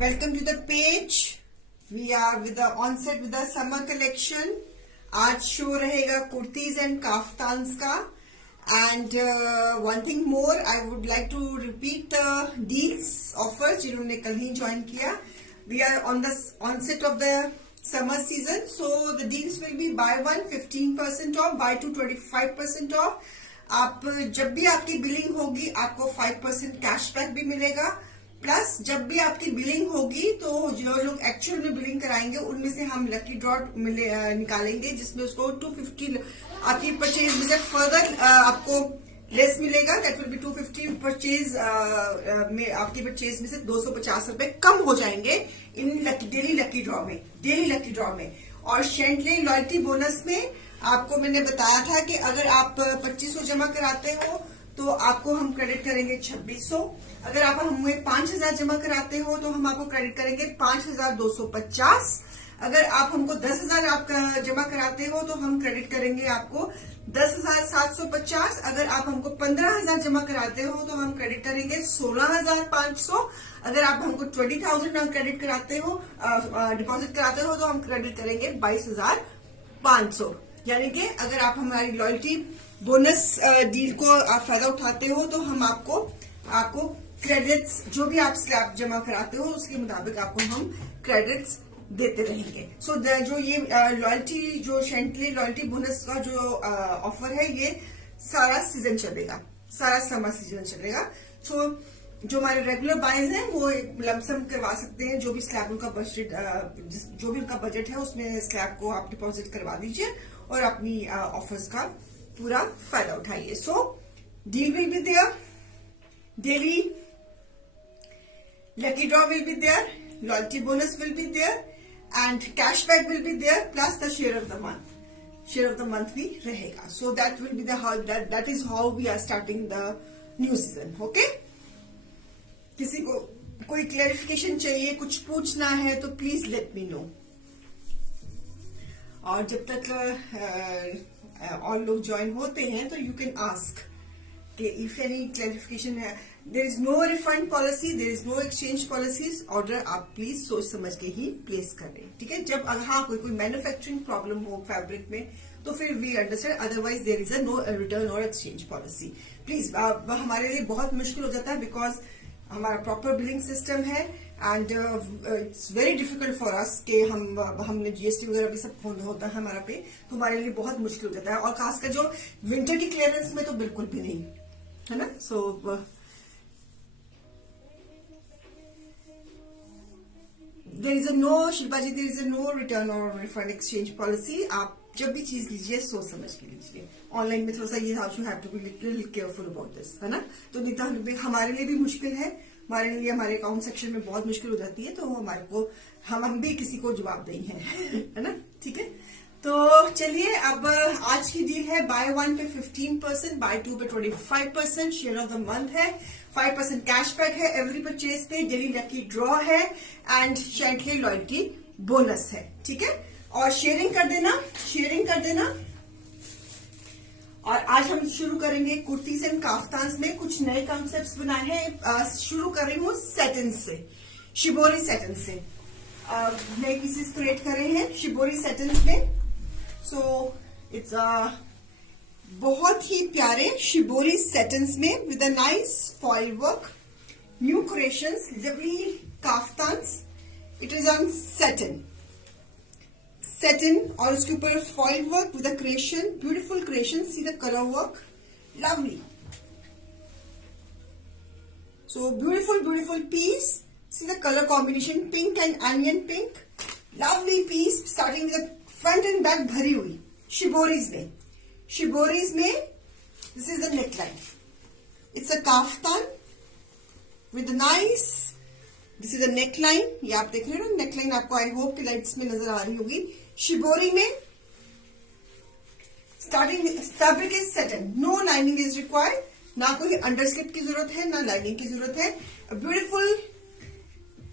Welcome to the page. We are with the onset with the summer collection. आज show रहेगा kurtis and काफ्तान्स का. And one thing more, I would like to repeat the deals offers जिन्होंने कल ही join किया. We are on the onset of the summer season, so the deals will be buy one 15% off, buy two 25% off. आप जब भी आपकी billing होगी आपको 5% cashback भी मिलेगा. प्लस जब भी आपकी बिलिंग होगी तो जो लोग एक्चुअल में बिलिंग कराएंगे उनमें से हम लकी ड्रॉ निकालेंगे जिसमें उसको 250 आपकी परचेज में से फर्दर आपको लेस मिलेगा. दैट विल बी 250 परचेज में आपकी परचेज में से 250 रुपए कम हो जाएंगे इन डेली लकी ड्रॉ में. और शेंटले लॉयल्टी बोनस में आपको मैंने बताया था कि अगर आप 2500 जमा कराते हो तो आपको हम क्रेडिट करेंगे 2600. अगर आप हमें 5000 जमा कराते हो तो हम आपको क्रेडिट करेंगे 5250. अगर आप हमको 10000 आप जमा कराते हो तो हम क्रेडिट करेंगे आपको 10750. अगर आप हमको 15000 जमा कराते हो तो हम क्रेडिट करेंगे 16500. अगर आप हमको 20,000 क्रेडिट कराते हो डिपॉजिट कराते हो तो हम क्रेडिट करेंगे 22,500. यानी कि अगर आप हमारी लॉयल्टी बोनस डील को आप फायदा उठाते हो तो हम आपको क्रेडिट्स जो भी आप स्लैब जमा कराते हो उसके मुताबिक आपको हम क्रेडिट्स देते रहेंगे. सो जो ये लॉयल्टी जो शेंटले लॉयल्टी बोनस का जो ऑफर है ये सारा सीजन चलेगा, सारा समर सीजन चलेगा. सो जो हमारे रेगुलर बाइज हैं वो लमसम करवा सकते हैं. जो भी स्लैब उनका बजट जो भी उनका बजट है उसमें स्लैब को आप डिपॉजिट करवा दीजिए और अपनी ऑफर्स का पूरा फायदा उठाइए. So deal will be there, daily lucky draw will be there, loyalty bonus will be there and cashback will be there plus the share of the month भी रहेगा. So that will be that is how we are starting the new season. Okay, किसी को कोई clarification चाहिए, कुछ पूछना है तो प्लीज लेट मी नो. और जब तक और लोग ज्वाइन होते हैं तो यू कैन आस्क कि इफ एनी क्लैरिफिकेशन है. There is no refund policy, there is no exchange policies. Order आप प्लीज सोच समझ के ही प्लेस करें, ठीक है. जब हाँ कोई मैन्युफैक्चरिंग प्रॉब्लम हो फैब्रिक में तो फिर we understand, otherwise there is a no return और एक्सचेंज पॉलिसी. प्लीज हमारे लिए बहुत मुश्किल हो जाता है बिकॉज हमारा प्रॉपर बिलिंग सिस्टम है and it's very difficult for us कि हमने जीएसटी वगैरह भी सब होता है हमारा पे, तो हमारे लिए बहुत मुश्किल हो जाता है. और खासकर जो विंटर की क्लियरेंस में तो बिल्कुल भी नहीं है ना. So there is a no, Shilpa ji, there is a no return और रिफंड एक्सचेंज पॉलिसी. आप जब भी चीज लीजिए सोच समझ के लीजिए. ऑनलाइन में थोड़ा सा ये you have to be little careful about this, है ना. तो नहीं तो हमारे लिए भी मुश्किल है, हमारे लिए हमारे अकाउंट सेक्शन में बहुत मुश्किल हो जाती है. तो हमारे को हम भी किसी को जवाब नहीं है ना, ठीक है. तो चलिए अब आज की डील है बाय वन पे 15%, बाय टू पे 25%, शेयर ऑफ द मंथ है, 5% कैशबैक है एवरी परचेज पे, डेली लकी ड्रॉ है एंड शेंटले लॉयल्टी बोनस है, ठीक है. और शेयरिंग कर देना. और आज हम शुरू करेंगे कुर्तीज एंड काफ्तान्स में कुछ नए कॉन्सेप्ट्स बनाए हैं. शुरू कर रही हूँ सैटिन से, शिबोरी सैटिन से नए पीसेस क्रिएट करे हैं शिबोरी सैटिन में. सो इट्स बहुत ही प्यारे शिबोरी सैटिन्स में with a nice foil work, new creations, lovely kaftans. It is on satin और उसके ऊपर foil work with a creation, beautiful creation. See the colour work, lovely. So beautiful piece. See the colour combination, pink and onion pink. Lovely piece starting with front and back भरी हुई shiboris में. This is the neckline. It's a kaftan with nice. This is a neckline. ये आप देख रहे हो ना neckline, आपको आई होप कि लाइट्स में नजर आ रही होगी. शिबोरी में starting fabric is satin, no lining is required. ना कोई अंडरस्लिप की जरूरत है ना लाइनिंग की जरूरत है. Beautiful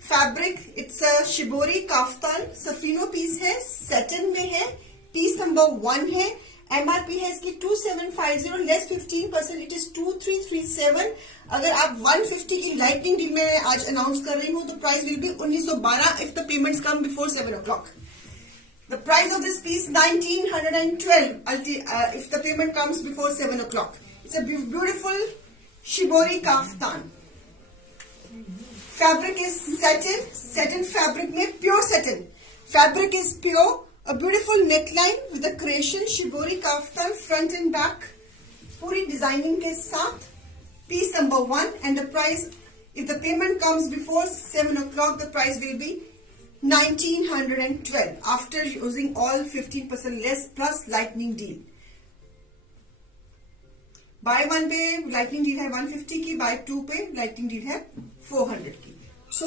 fabric. It's a shibori kaftan. सफीनो पीस है, सैटिन में है, पीस नंबर 1 है MRP है इसकी 2750 लेस 15%, इट इज 2337। अगर आप 150 की लाइटनिंग डील में आज अनाउंस कर रही हूँ तो price will B 1912 if the payments come before 7 o'clock। The price of this piece 1912 if the payment comes before 7 o'clock. It's a beautiful shibori kaftan. Fabric is satin, satin fabric में pure satin. Fabric is pure. A beautiful neckline with a creation shibori kaftan front and back. पूरी designing के साथ piece number 1 and the price if the payment comes before 7 o'clock the price will be 1912 after using all 15% less plus lightning deal. Buy 1 पे lightning deal है 150 की, buy 2 पे lightning deal है 400 की. So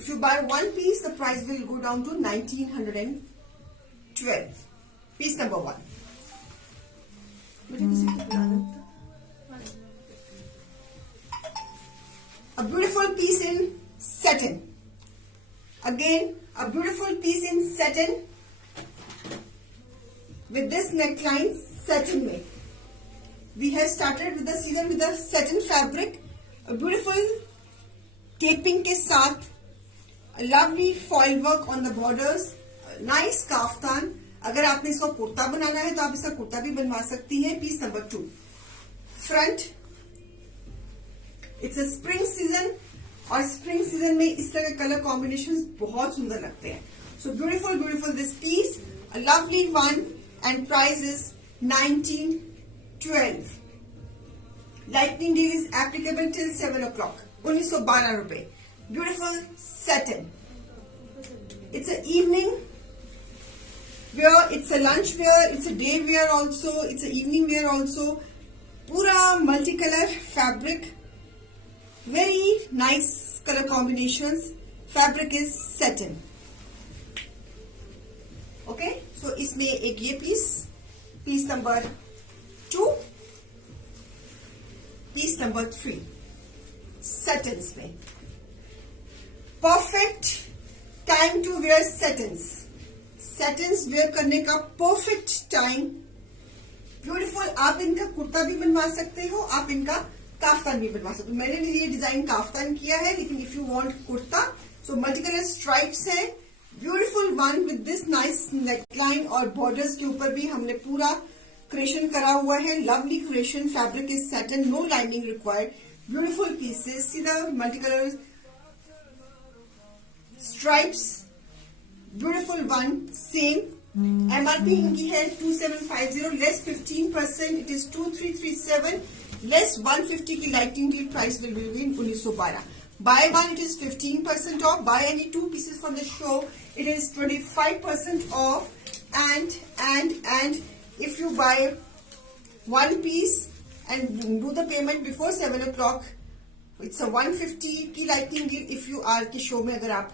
if you buy one piece the price will go down to 1912. Piece number 1. A beautiful piece in satin. Again, a beautiful piece in satin with this neckline satin में. We have started with the season with the satin fabric, a beautiful taping के साथ, a lovely foil work on the borders, a nice kaftan. अगर आपने इसको कुर्ता बनाना है तो आप इसका कुर्ता भी बनवा सकती हैं. Piece number 2. Front. It's a spring season. और स्प्रिंग सीजन में इस तरह के कलर कॉम्बिनेशन बहुत सुंदर लगते हैं. So beautiful this piece, a lovely one and price is 1912. Lightning deal is applicable till 7 o'clock. 1912 रुपए. Beautiful satin. It's a evening wear, it's a lunch wear, it's a day wear also, it's a evening wear also. पूरा multi colour fabric. Very nice color combinations. Fabric is satin. Okay, so इसमें एक ये piece number 2, piece number 3, satins में. Perfect time to wear satins. Satins wear करने का perfect time. Beautiful. आप इनका कुर्ता भी बनवा सकते हो, आप इनका काफ्तान भी बनवा सकते हो. मैंने भी ये डिजाइन काफ्तान किया है, लेकिन if you want kurta so multi colour stripes है. Beautiful one with this nice neckline और बॉर्डर्स के ऊपर भी हमने पूरा क्रिएशन करा हुआ है. Lovely creation. Fabric is satin, no lining required. Beautiful pieces. See the multi colour stripes. Beautiful one. Same MRP इनकी है 2750 लेस 15%, इट इज 2337. Less 150 की lighting deal price will B 1912. Buy one, it is 15% off. Buy any 2 pieces from the show, it is 25% off. And if you buy 1 piece and do the payment before 7 o'clock, it's a 150 की lighting deal. If you are के show में अगर आप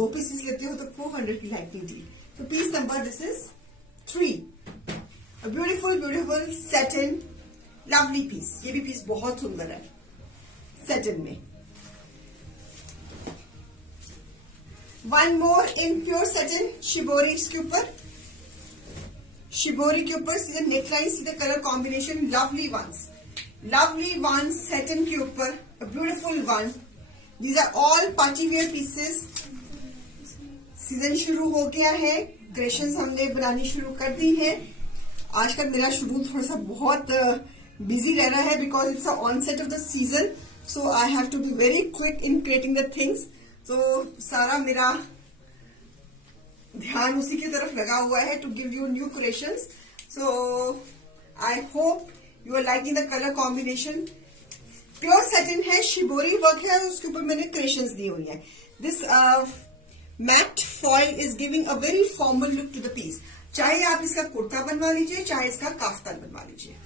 2 pieces लेते हो तो 400 की lighting deal. So piece number this is 3. A beautiful satin. Lovely piece. ये भी पीस बहुत सुंदर है सेटिन में. One more in pure satin shibori के ऊपर. शिबोरी के ऊपर सीधे नेकलाइन, सीधे colour combination. Lovely one satin के ऊपर. Beautiful one. These are all party wear pieces. Season शुरू हो गया है. क्रिएशंस हमने बनानी शुरू कर दी है. आजकल मेरा शेड्यूल थोड़ा सा बहुत बिजी रह रहा है because it's onset of the season. So I have to be very quick in creating the things. तो सारा मेरा ध्यान उसी की तरफ लगा हुआ है to give you new creations. So I hope you are liking the colour combination. Pure satin है, शिबोरी वर्क है, उसके ऊपर मैंने क्रिएशंस दी हुई है. This matte foil is giving a very formal look to the piece. चाहे आप इसका कुर्ता बनवा लीजिए, चाहे इसका काफ्तान बनवा लीजिए.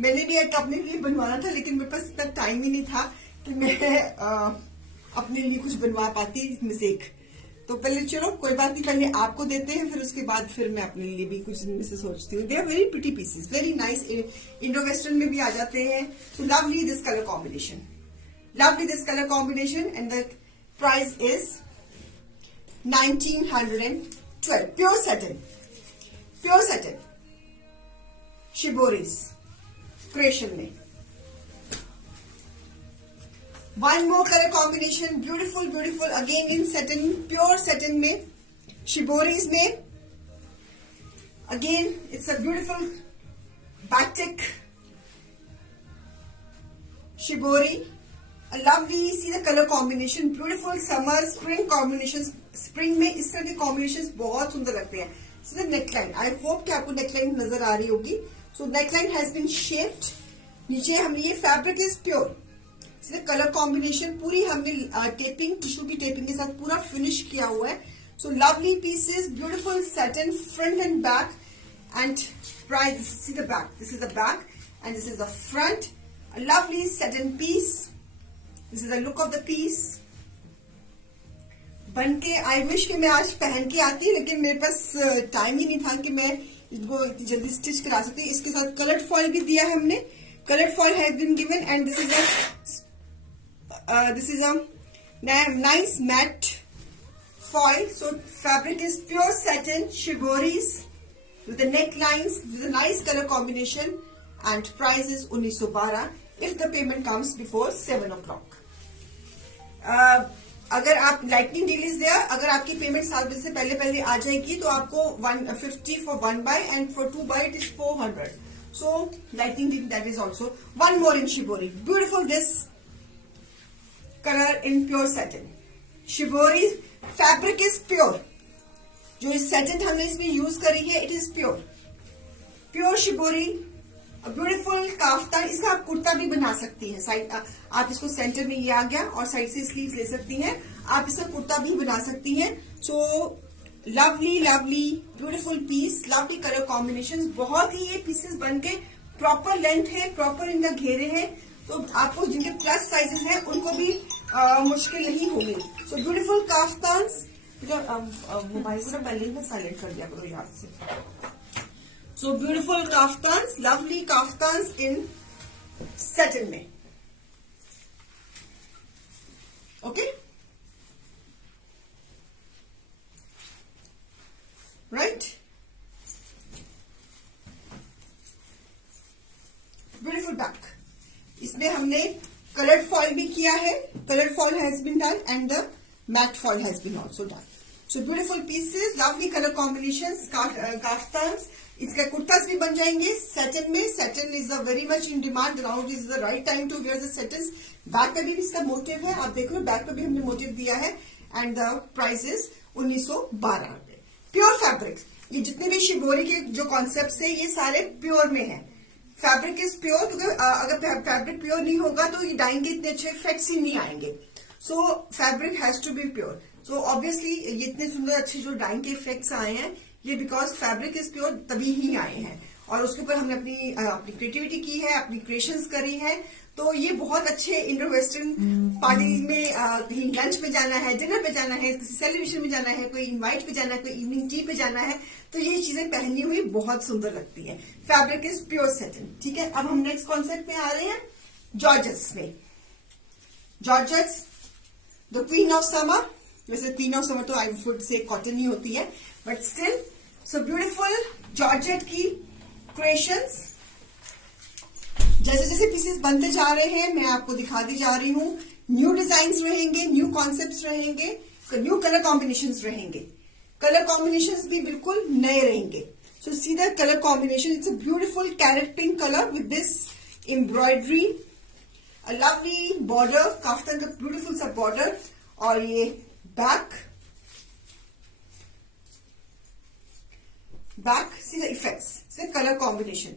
मैंने भी एक अपने लिए बनवाना था, लेकिन मेरे पास इतना टाइम ही नहीं था कि मैं अपने लिए कुछ बनवा पाती इसमें से एक. तो पहले चलो कोई बात नहीं, पहले आपको देते हैं, फिर उसके बाद फिर मैं अपने लिए भी कुछ इनमें से सोचती हूँ. They are very pretty pieces, very nice. Indo western में भी आ जाते हैं. So lovely this colour combination and the price is 1912. Pure satin. Pure satin shiboris creation में। One more colour combination, beautiful beautiful again in satin, pure satin में, shiboris में। Again it's a beautiful batik shibori, a lovely, see the color combination, beautiful summer spring combinations। spring में इस तरह के combinations बहुत सुंदर लगते हैं। see the neckline, I hope कि आपको neckline नजर आ रही होगी। so neckline has been shaped, नीचे हमने ये fabric is pure, see the color combination पूरी हमने टेपिंग, टिश्यू की टेपिंग के साथ पूरा फिनिश किया हुआ है। so lovely pieces, beautiful satin front and back, and price, see the back, this is the back and this is the front, a lovely satin piece, this is the look of the piece। बनके I wish कि मैं आज पहन के आती, लेकिन मेरे पास time ही नहीं था कि मैं इसको इतनी जल्दी स्टिच करा सकती। इसके साथ कलर्ड फॉइल भी दिया है हमने, coloured foil has been given and this is a nice matte foil. So fabric is pure satin shiboris with the necklines, with a nice color combination, and price is 1912 if the payment comes before 7 o'clock। अगर आप lightning deal is there, अगर आपकी payment 7 बजे से पहले आ जाएगी तो आपको 150 for 1 buy and for 2 buy it is 400। so lightning deal, that is also one more in shibori, beautiful this color in pure satin shibori, fabric is pure, जो इस सेटिन हमने इसमें यूज करी है it is pure, pure shibori, beautiful kaftan. इसका आप कुर्ता भी बना सकती हैं, साइड आप इसको सेंटर में ये आ गया और साइड से स्लीव्स ले सकती हैं, आप इसका कुर्ता भी बना सकती हैं। So lovely lovely beautiful piece, lovely colour combination, बहुत ही ये पीसेस बन के प्रॉपर लेंथ है, प्रॉपर इनका घेरे हैं, तो आपको जिनके प्लस साइजेस हैं उनको भी मुश्किल नहीं होगी। सो ब्यूटीफुल काफ्तान्स, मोबाइल को ना पहले ही साइलेंट कर दिया करो याद से। So beautiful kaftans, lovely kaftans in satin में, ओके राइट। ब्यूटीफुल बैक, इसमें हमने कलर्ड फॉइल भी किया है, coloured foil has been done and the matte foil has been also done। so beautiful pieces, lovely color combinations, kaftans, इसका कुर्तास भी बन जाएंगे satin में। satin is a very much in demand, now is the right time to wear the satins। Back पे भी इसका motive है, आप देख लो बैक पे भी हमने मोटिव दिया है एंड द प्राइस इज 1912 रुपए। प्योर फैब्रिक, ये जितने भी शिबोरी के जो कॉन्सेप्ट है ये सारे प्योर में है, फैब्रिक इज प्योर, क्योंकि अगर फैब्रिक प्योर नहीं होगा तो ये डाइंग के इतने अच्छे इफेक्ट्स ही नहीं आएंगे। So fabric has to be pure. So obviously ये इतने सुंदर अच्छे जो डाइंग के इफेक्ट्स आए हैं ये बिकॉज फैब्रिक इज प्योर तभी ही आए हैं, और उसके ऊपर हमने अपनी क्रिएटिविटी की है, अपनी क्रिएशंस करी है। तो ये बहुत अच्छे इंडो वेस्टर्न पार्टी में, कहीं लंच में जाना है, डिनर पे जाना है, किसी सेलिब्रेशन में जाना है, कोई इनवाइट पे जाना है, कोई इवनिंग टी पे जाना है, तो ये चीजें पहनी हुई बहुत सुंदर लगती है। Fabric is pure satin. ठीक है, अब हम नेक्स्ट कॉन्सेप्ट में आ रहे हैं जॉर्जेट्स में। Georgettes the queen of summer, वैसे क्वीन ऑफ समर तो आई वुड से कॉटन ही होती है, but still so beautiful georgette की क्रिएशंस। जैसे जैसे पीसेस बनते जा रहे हैं मैं आपको दिखाती जा रही हूं, न्यू डिजाइन्स रहेंगे, न्यू कॉन्सेप्ट्स रहेंगे, न्यू कलर कॉम्बिनेशंस रहेंगे, कलर कॉम्बिनेशंस भी बिल्कुल नए रहेंगे। So see the colour combination, it's a beautiful carrot pink colour with this embroidery, a lovely border, kaftan का ब्यूटीफुल सा बॉर्डर, और ये back see the effects, see colour combination,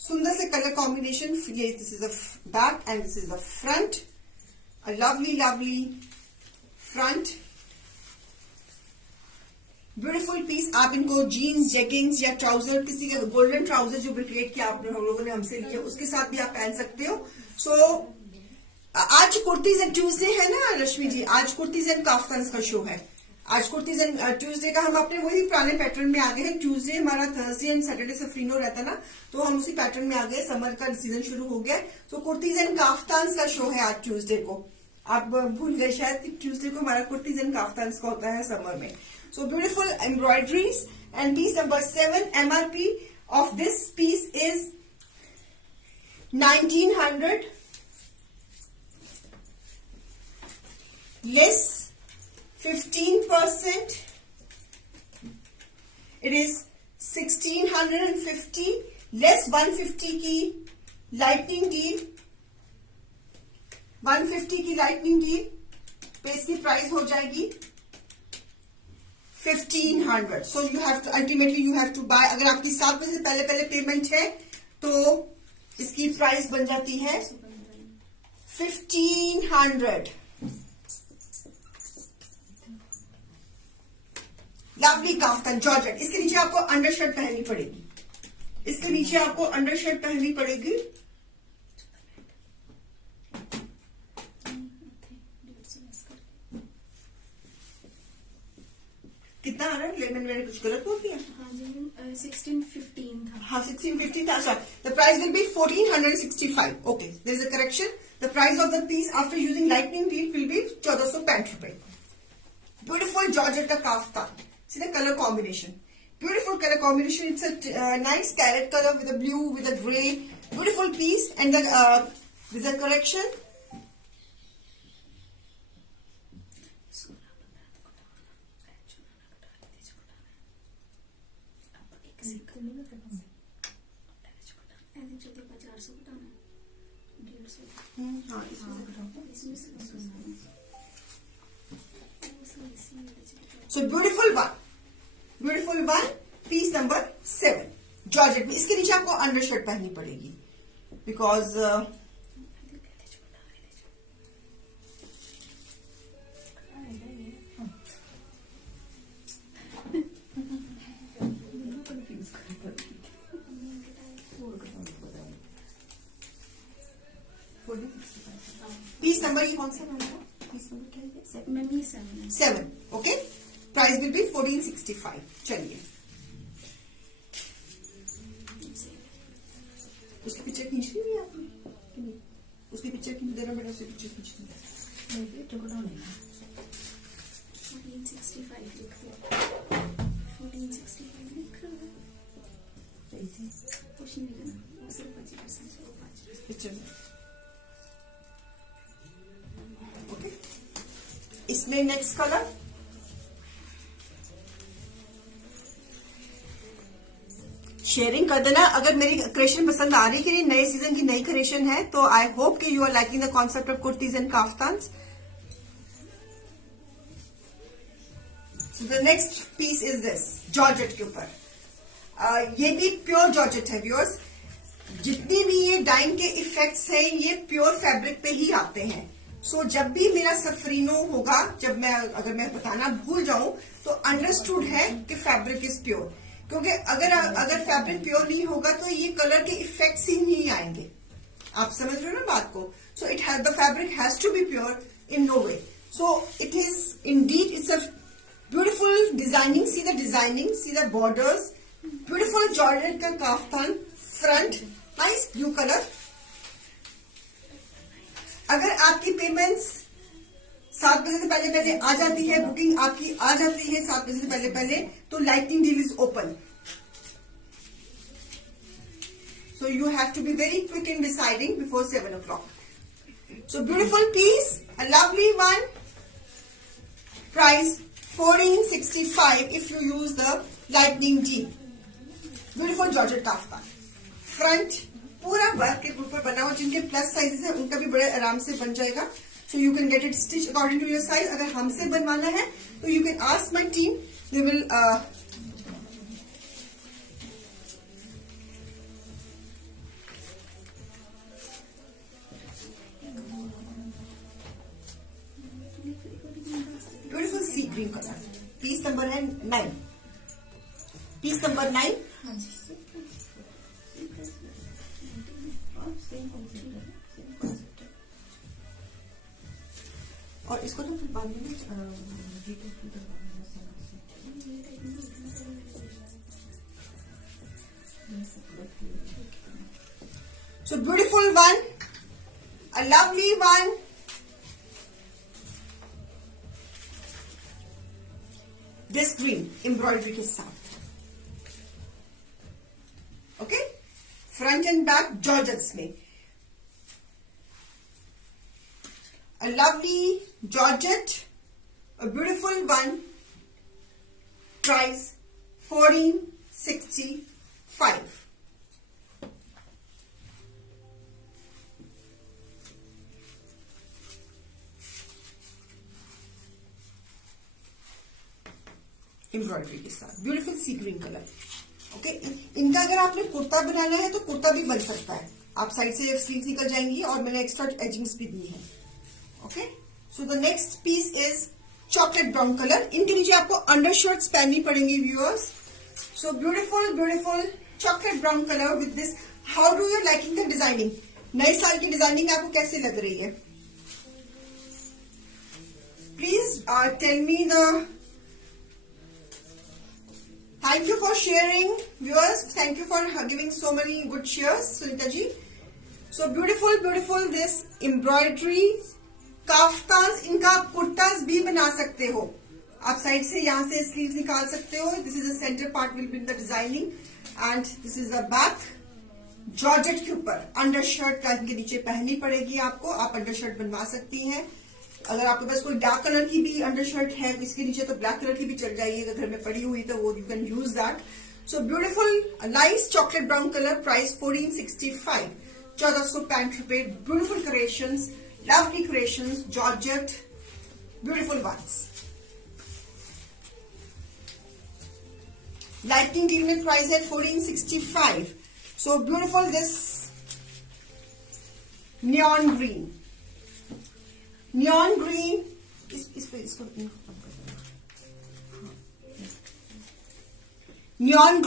सुंदर से कलर कॉम्बिनेशन। ये this is the back and this is the front, a lovely lovely front, beautiful piece. आप इनको jeans, jeggings या ट्राउजर, किसी का गोल्डन ट्राउजर जो भी क्रिएट किया आपने, हम लोगों ने हमसे लिया, उसके साथ भी आप पहन सकते हो। सो आज कुर्तीज एंड ट्यूसडे है ना रश्मि जी, आज कुर्तीज एंड काफ्तान्स का शो है। आज कुर्तीज एंड ट्यूसडे का हम अपने वही पुराने पैटर्न में आ गए हैं। ट्यूसडे हमारा थर्सडे एंड सैटरडे से फ्रीनो रहता ना, तो हम उसी पैटर्न में आ गए, समर का सीजन शुरू हो गया। तो कुर्तीज एंड काफ्तान्स का शो है आज ट्यूसडे को। आप भूल गए शायद कि ट्यूसडे को हमारा कुर्तीज एंड काफ्तान्स का होता है समर में। So beautiful embroideries and piece number 7. MRP of this piece is 1900, less 15%, it is 1650, less 150 की लाइटनिंग डील, 150 की लाइटनिंग डील पे इसकी प्राइस हो जाएगी 1500. So you have to ultimately you have to buy. अगर आपकी 7 बजे से पहले पहले पेमेंट है तो इसकी प्राइस बन जाती है 1500. Lovely kaftan georgette. इसके नीचे आपको अंडरशर्ट पहननी पड़ेगी. इसके नीचे आपको अंडरशर्ट पहननी पड़ेगी. कितना आ रहा है? लेमन मैंने कुछ गलत बोल दिया? हाँ जी, 1615 था. हाँ 1615 था. अच्छा, the price will be 1465. Okay, there is a correction. The price of the piece after using lightning deal will be 1465 रुपए. ब्यूटीफुल जॉर्जेट का kaftan. See the color combination. Beautiful color combination. It's a nice carrot color with a blue, with a grey. Beautiful piece, and then with a correction. So beautiful one. Beautiful one. Piece number 7. Georgette में. इसके नीचे आपको undershirt पहननी पड़ेगी because piece number ये कौन सा नाम था? पीस नंबर क्या है? 7. ओके. Price will be 1465. चलिए, उसकी पिक्चर खींच ली है आपने? उसकी पिक्चर खींच देना बेटा. उसकी पिक्चर खींच ली. 1465 लिख दो. 1465 लिख दो. कुछ नहीं करना, सिर्फ 25% पिक्चर में. ओके. इसमें नेक्स्ट कलर शेयरिंग कर देना. अगर मेरी क्रिएशन पसंद आ रही कि नहीं, नए सीजन की नई क्रिएशन है, तो आई होप कि you are liking the concept of kurtis and kaftans. So the next piece is this georgette के ऊपर. ये भी प्योर जॉर्जेट है व्यूअर्स. जितनी भी ये डाइंग के इफेक्ट्स हैं ये प्योर फैब्रिक पे ही आते हैं. सो जब भी मेरा सफरीनो होगा, अगर मैं बताना भूल जाऊं तो अंडरस्टूड है कि फैब्रिक इज प्योर. क्योंकि अगर फैब्रिक प्योर नहीं होगा तो ये कलर के इफेक्ट्स ही नहीं आएंगे. आप समझ रहे हो ना बात को? So the fabric has to be pure in no way. So it is indeed, it's a beautiful designing. See the designing, see the borders. Beautiful georgette का kaftan. Front nice blue colour. अगर आपकी payments 7 बजे से पहले पहले आ जाती है, booking आपकी आ जाती है 7 बजे से पहले पहले, तो lightning deal is open. So you have to be very quick in deciding before 7 o'clock. So beautiful piece, a lovely one. Price 1465 if you use the lightning deal. Beautiful georgette kaftan. Front पूरा work के ऊपर बना हुआ. जिनके plus sizes है उनका भी बड़े आराम से बन जाएगा. So you can get it stitched according to your size. अगर हमसे बनवाना है तो you can ask my team. They will beautiful sea green color. Piece number 9. Piece number 9. और इसको तो फिर बाद में so beautiful one, a lovely one. This green embroidery के साथ फ्रंट एंड बैक जॉर्जेट्स में. A lovely georgette, a beautiful one. Price 1465. Embroidery के साथ ब्यूटीफुल सी ग्रीन कलर. ओके, इनका अगर आपने कुर्ता बनाना है तो कुर्ता भी बन सकता है. आप साइड से स्लीव निकल जाएंगी और मैंने एक्स्ट्रा एजिंग्स भी दी है. Okay, so the next piece is chocolate brown colour. इनके नीचे आपको अंडर शर्ट्स पहननी पड़ेंगी viewers. So beautiful beautiful chocolate brown colour with this. How do you liking the designing? नए साल की डिजाइनिंग आपको कैसे लग रही है? Please tell me the. Thank you for sharing, viewers. Thank you for giving so many good cheers, Sunita ji. So beautiful, beautiful. This embroidery, kaftan. इनका आप कुर्ताज भी बना सकते हो. आप साइड से यहाँ से स्लीव निकाल सकते हो. This is the centre part will be the designing and this is the back. Georgette के ऊपर अंडर शर्ट के नीचे पहननी पड़ेगी आपको. आप अंडर शर्ट बनवा सकती हैं. अगर आपके पास कोई डार्क कलर की भी अंडर शर्ट है इसके नीचे तो ब्लैक कलर की भी चल जाएगी. अगर घर में पड़ी हुई तो वो you can use that. So beautiful nice chocolate brown colour. Price 1465. 1465 रुपए. Beautiful creations, lovely creations, georgette, beautiful ones. Lighting green में प्राइस है 1465. So beautiful this neon green. Neon green इसको neon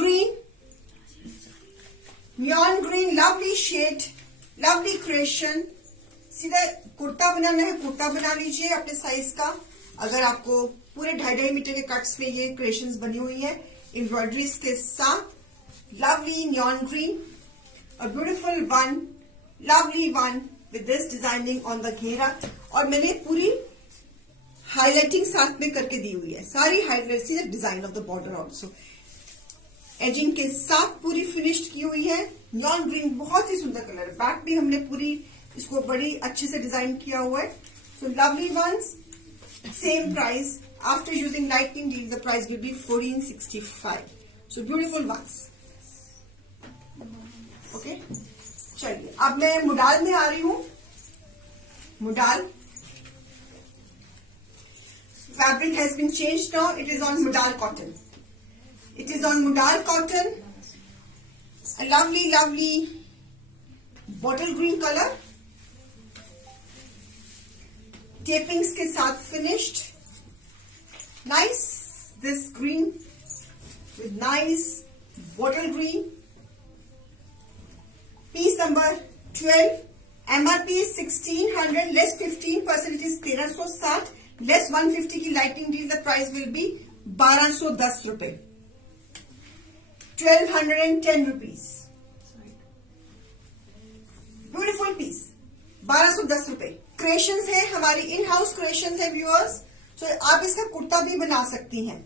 green lovely shade, lovely creation. सीधा कुर्ता बनाना है कुर्ता बना लीजिए अपने size का. अगर आपको पूरे 2.5 मीटर के कट्स में ये क्रिएशंस बनी हुई है एम्ब्रॉयडरीज के साथ. Lovely neon green, a beautiful one, lovely one with this designing on the घेरा. और मैंने पूरी हाईलाइटिंग साथ में करके दी हुई है. सारी हाईलाइट सी design of the border also edging के साथ पूरी फिनिश्ड की हुई है. नॉन ग्रीन बहुत ही सुंदर कलर. बैक भी हमने पूरी इसको बड़ी अच्छे से डिजाइन किया हुआ है. So lovely ones. Same price after using lightning deal the price will be 1465. So beautiful ones. Okay, चलिए अब मैं मुडाल में आ रही हूं. मुडाल fabric has been changed now. It is on Mudal cotton. It is on Mudal cotton. A lovely, lovely bottle green color. Tapings के साथ finished. Nice. This green with nice bottle green. Piece number 12. MRP is 1600. Less 15%. It is 1360. Less 150 की lighting deal. The price will B 1210 रुपए. 1210 rupees. Beautiful piece 1210 रुपए. Creations है हमारी in house creations है viewers. सो आप इसका कुर्ता भी बना सकती हैं.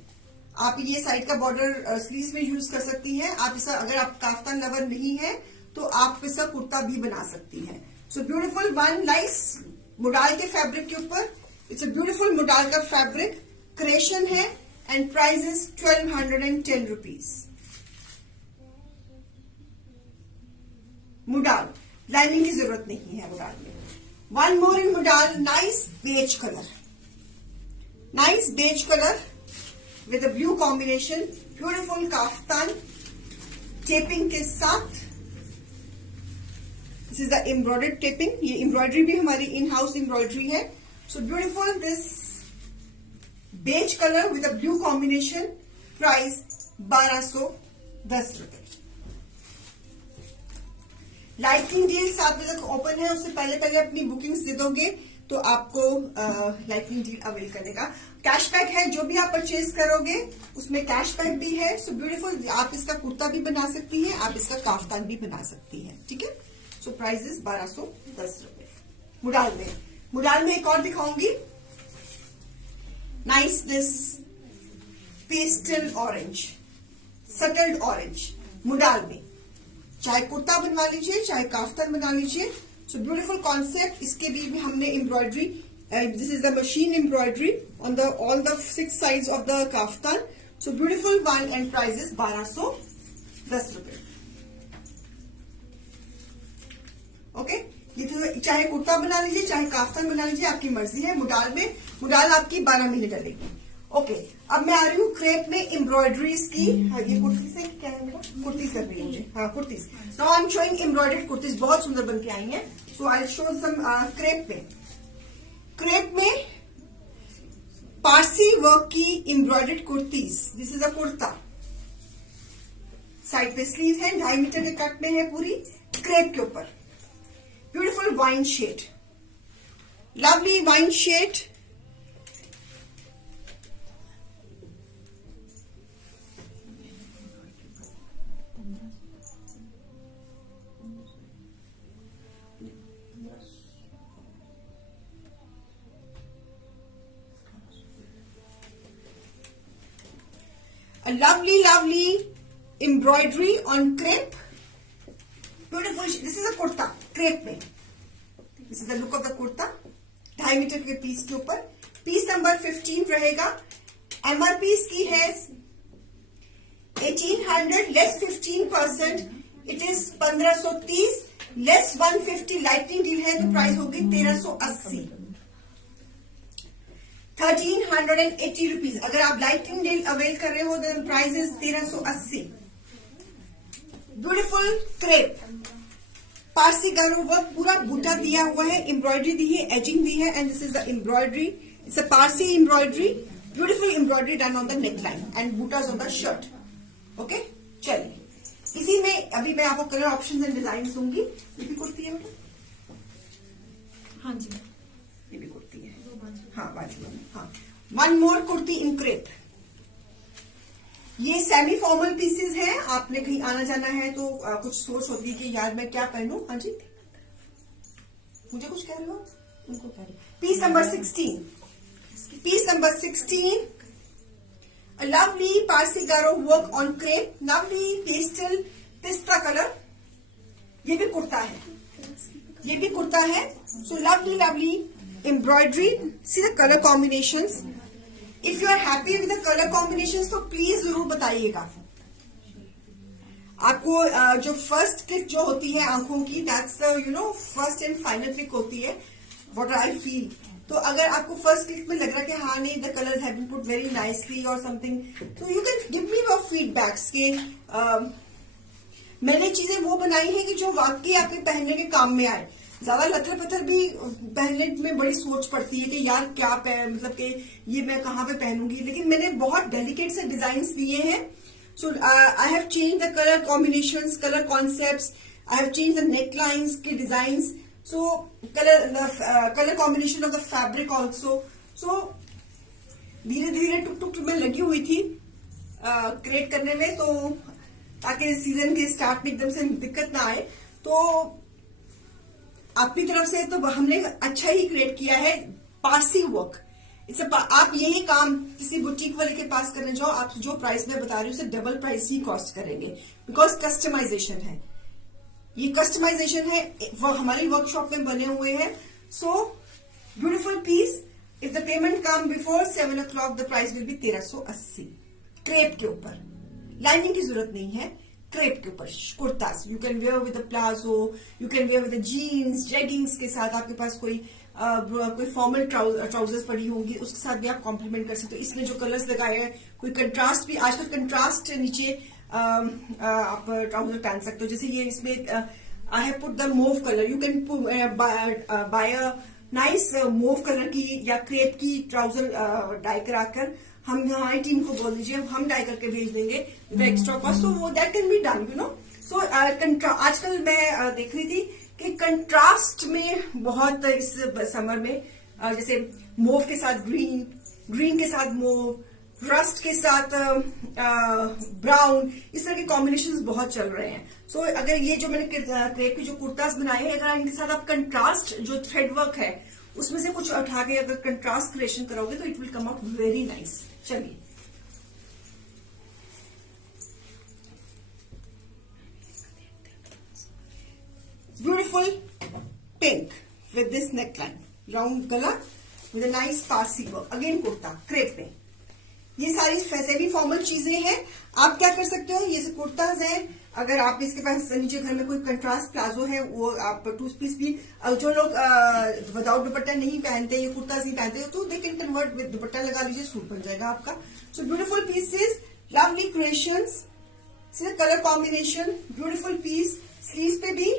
आप ये साइड का बॉर्डर स्लीव्स में यूज कर सकती हैं. आप इसका अगर आप काफ्तान लवर नहीं है तो आप इसका कुर्ता भी बना सकती हैं. So beautiful one nice modal के फैब्रिक के ऊपर. इट्स अ ब्यूटीफुल मुडाल का फैब्रिक. क्रिएशन है and price is 1210 rupees. Modal lining की जरूरत नहीं है मुडाल में. One more in modal. Nice beige colour. Nice beige colour with a blue combination. Beautiful kaftan taping के साथ. This is the embroidered taping. ये embroidery भी हमारी इन हाउस एम्ब्रॉयडरी है. So beautiful this beige color with a blue combination. Price 1210 रुपए. Lighting deal 7 बजे तक open है. उससे पहले अपनी बुकिंग्स दे दोगे तो आपको लाइटिंग डील अवेल करने का कैशबैक है. जो भी आप परचेज करोगे उसमें कैशबैक भी है. So beautiful. आप इसका कुर्ता भी बना सकती हैं. आप इसका काफ्तान भी बना सकती हैं. ठीक है. सो प्राइस इज 1210 रुपए. मुडाल में एक और दिखाऊंगी. Nice this pastel orange, subtle orange modal में. चाहे कुर्ता बनवा लीजिए, चाहे काफ्तान बना लीजिए। So beautiful concept. इसके भी हमने embroidery, this is the machine embroidery on the all the 6 sides of the kaftan. So beautiful one and prices 1210 रुपए। ओके, ये तो चाहे कुर्ता बना लीजिए, चाहे काफ्तान बना लीजिए, आपकी मर्जी है। मुडाल आपकी 12 महीने डलेगी। ओके, अब मैं आ रही हूँ क्रेप में एम्ब्रॉयडरीज की। हाँ, ये कुर्ती से क्या है मेरा, कुर्ती कर रही है मुझे। हाँ, kurtis. Now I am showing embroidered kurtis, बहुत सुंदर बन के आई हैं। So I show some crepe में। क्रेप में पारसी वर्क की embroidered kurtis. This is a kurta, side पे स्लीव है, 2.5 मीटर के कट में है पूरी, क्रेप के ऊपर। Beautiful wine shade, lovely wine shade. A lovely embroidery on crepe. Beautiful. This is a kurta crepe में. This is the look of the kurta. 2.5 metre के पीस के ऊपर, पीस नंबर 15 रहेगा। MRP इसकी है 1800 less 15%, it is 1530 less 150। Lightning deal है तो price होगी 1380, 1380 रुपीज। अगर आप लाइटिंग डील अवेल कर रहे हो तो price is 1380। Beautiful crepe, Parsi gara work, पूरा बूटा दिया हुआ है, एम्ब्रॉयडरी दी है, एजिंग दी है, and this is the embroidery. It's a Parsi embroidery, beautiful embroidery done on the neck line and बूटाज ऑन द शर्ट। ओके, चलिए इसी में अभी मैं आपको कलर ऑप्शन एंड डिजाइन दूंगी। ये भी कुर्ती है बेटा? हाँ जी, ये भी कुर्ती है। हाँ, बाजू में। हाँ, वन मोर कुर्ती इन क्रेप। ये सेमी फॉर्मल पीसेस हैं। आपने कहीं आना जाना है तो कुछ सोच होती है कि यार मैं क्या पहनूं। हाँ जी, मुझे कुछ कह रहे हो? उनको कह रहे हो। Piece number 16, piece number 16, lovely Parsi gara work on crepe, lovely pastel pista colour. ये भी कुर्ता है, ये भी कुर्ता है। So lovely embroidery. See the colour combinations. If you are happy with the colour combinations तो प्लीज जरूर बताइएगा। आपको जो फर्स्ट क्लिक जो होती है आंखों की, that's first and final click होती है, व्हाट आई फील। तो अगर आपको फर्स्ट क्लिक में लग रहा है कि हाँ नहीं, the colours have been put very nicely और समथिंग, तो you can give me your feedbacks के मैंने चीजें वो बनाई है कि जो वाकई आपके पहनने के काम में आए। ज्यादा लथर पत्थर भी पहनने में बड़ी सोच पड़ती है कि यार क्या मतलब कि ये मैं कहाँ पे पहनूंगी, लेकिन मैंने बहुत डेलिकेट से डिजाइन दिए हैं। So I have change the colour combinations, colour concepts, I have change the neck lines के design, so colour combination of the fabric also. सो धीरे धीरे टुक टुक मैं लगी हुई थी क्रिएट करने में, तो ताकि सीजन के स्टार्ट में एकदम से दिक्कत ना आए। तो अपनी तरफ से तो हमने अच्छा ही क्रिएट किया है। पारसी वर्क, आप यही काम किसी बुटीक वाले के पास करने जाओ, आप जो प्राइस में बता रही हूँ उससे डबल प्राइस ही कॉस्ट करेंगे, बिकॉज कस्टमाइजेशन है। ये कस्टमाइजेशन है, वो हमारी वर्कशॉप में बने हुए हैं। So beautiful piece. If the payment come before 7 o'clock the price will be 1380। Crepe के ऊपर, लाइनिंग की जरूरत नहीं है। क्रेप के ऊपर kurtas you can wear with palazzo, you can wear with jeans, jeggings के साथ। आपके पास कोई फॉर्मल ट्राउजर्स पड़ी होंगी, उसके साथ भी आप कॉम्प्लीमेंट कर सकते हो। इसमें जो कलर्स लगाए हैं, कोई कंट्रास्ट भी, आजकल कंट्रास्ट नीचे आप ट्राउजर पहन सकते हो। जैसे ये इसमें I have put the move colour, you can buy a nice move colour की या क्रेप की ट्राउजर डाई कराकर हम हमारी टीम को बोल दीजिए, हम डाई करके भेज देंगे विद एक्स्ट्रा कॉस्ट। सो वो that can be done, you know. So आजकल मैं देख रही थी कि कंट्रास्ट में बहुत इस समर में जैसे मूव के साथ ग्रीन, ग्रीन के साथ मूव, रस्ट के साथ ब्राउन, इस तरह के कॉम्बिनेशंस बहुत चल रहे हैं। सो अगर ये जो मैंने क्रेप की जो कुर्तास बनाए हैं, अगर इनके साथ आप कंट्रास्ट जो थ्रेड वर्क है उसमें से कुछ उठा के अगर कंट्रास्ट क्रिएशन करोगे तो it will come out very nice. चलिए beautiful pink with this neckline, round गला with a nice Parsi work, again kurta crepe में। ये सारी सेमी फॉर्मल चीजें हैं। आप क्या कर सकते हो, ये कुर्ताज हैं, अगर आप इसके पास नीचे घर में कोई कंट्रास्ट प्लाजो है, वो आप 2 पीस भी, जो लोग विदाउट दुपट्टा नहीं पहनते, ये कुर्ताज नहीं पहनते, तो they can convert with dupatta लगा लीजिए, सूट बन जाएगा आपका। So beautiful pieces, lovely creations, colour combination, beautiful piece. Sleeves पे भी